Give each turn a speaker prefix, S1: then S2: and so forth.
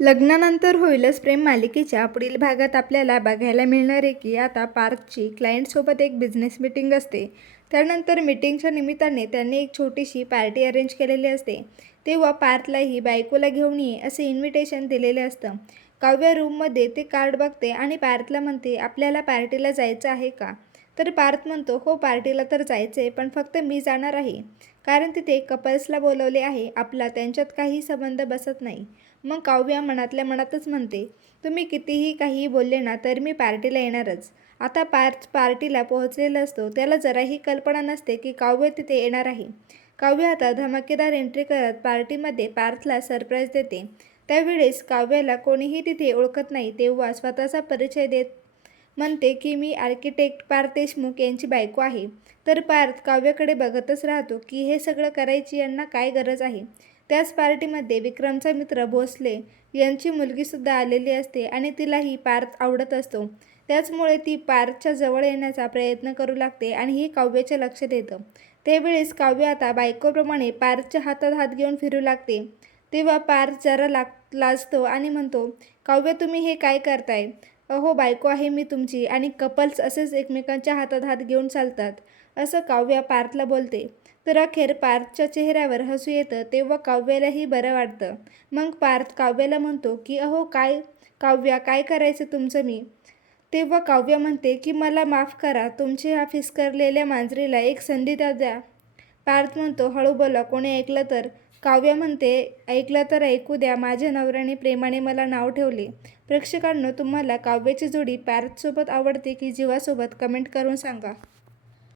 S1: लग्नानंतर होईलच प्रेम मालिकेच्या पुढील भागात आपल्याला बघायला मिळणार आहे की आता पार्थची क्लायंटसोबत एक बिझनेस मीटिंग असते. त्यानंतर मीटिंगच्या निमित्ताने त्यांनी एक छोटीशी पार्टी अरेंज केलेली असते. तेव्हा पार्थलाही बायकोला घेऊन ये असे इन्व्हिटेशन दिलेले असतं. काव्य रूममध्ये ते कार्ड बघते आणि पार्थला म्हणते आपल्याला पार्टीला जायचं आहे का? तर पार्थ म्हणतो हो पार्टीला तर जायचं आहे पण फक्त मी जाणार आहे. कारण तिथे कपल्सला बोलवले आहे आपला त्यांच्यात काही संबंध बसत नाही. मग काव्या मनातल्या मनातच म्हणते तुम्ही कितीही काहीही बोलले ना तर मी पार्टीला येणारच. आता पार्थ पार्टीला पोहोचलेला असतो त्याला जराही कल्पना नसते की काव्य तिथे येणार आहे. काव्य आता धमाकेदार एंट्री करत पार्टीमध्ये पार्थला सरप्राईज देते. त्यावेळेस काव्याला कोणीही तिथे ओळखत नाही तेव्हा स्वतःचा परिचय देत म्हणते की मी आर्किटेक्ट पार्थ देशमुख यांची बायको आहे. तर पार्थ काव्याकडे बघतच राहतो की हे सगळं करायची यांना काय गरज आहे? त्याच पार्टीमध्ये विक्रमचा मित्र भोसले यांची मुलगीसुद्धा आलेली असते आणि तिलाही पार्थ आवडत असतो. त्याचमुळे ती पार्थच्या जवळ येण्याचा प्रयत्न करू लागते आणि ही काव्याचे लक्ष देतं. त्यावेळेस काव्य आता बायकोप्रमाणे पार्थच्या हातात हात घेऊन फिरू लागते. तेव्हा पार्थ जरा लाग लाजतो आणि म्हणतो काव्य तुम्ही हे काय करताय? अहो बायको आहे मी तुमची आणि कपल्स असेच एकमेकांच्या हातात हात घेऊन चालतात. असं काव्या पार्थला बोलते. तर अखेर पार्थच्या चेहऱ्यावर हसू येतं तेव्हा काव्यालाही बरं वाटतं. मग पार्थ काव्याला म्हणतो की अहो काय? काव्या काय करायचं तुमचं मी? तेव्हा काव्य म्हणते की मला माफ करा तुमची ह्या फिसकरलेल्या मांजरीला एक संधी द्या. पार्थ म्हणतो हळू बोला कोणी ऐकलं तर? काव्य म्हणते ऐकलं तर ऐकू द्या माझ्या नवऱ्याने प्रेमाने मला नाव ठेवले. प्रेक्षकांनो तुम्हाला काव्याची जोडी पॅरथसोबत आवडते की जीवासोबत? कमेंट करून सांगा.